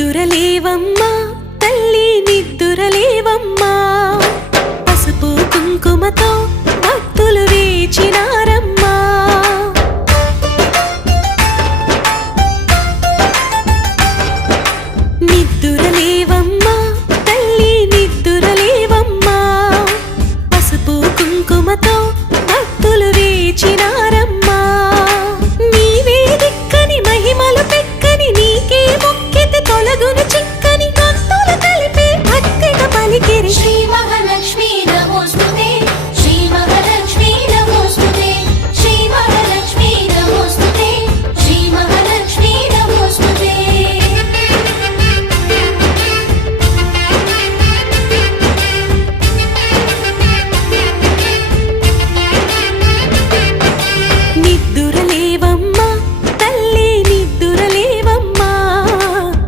నిదురలేవమ్మా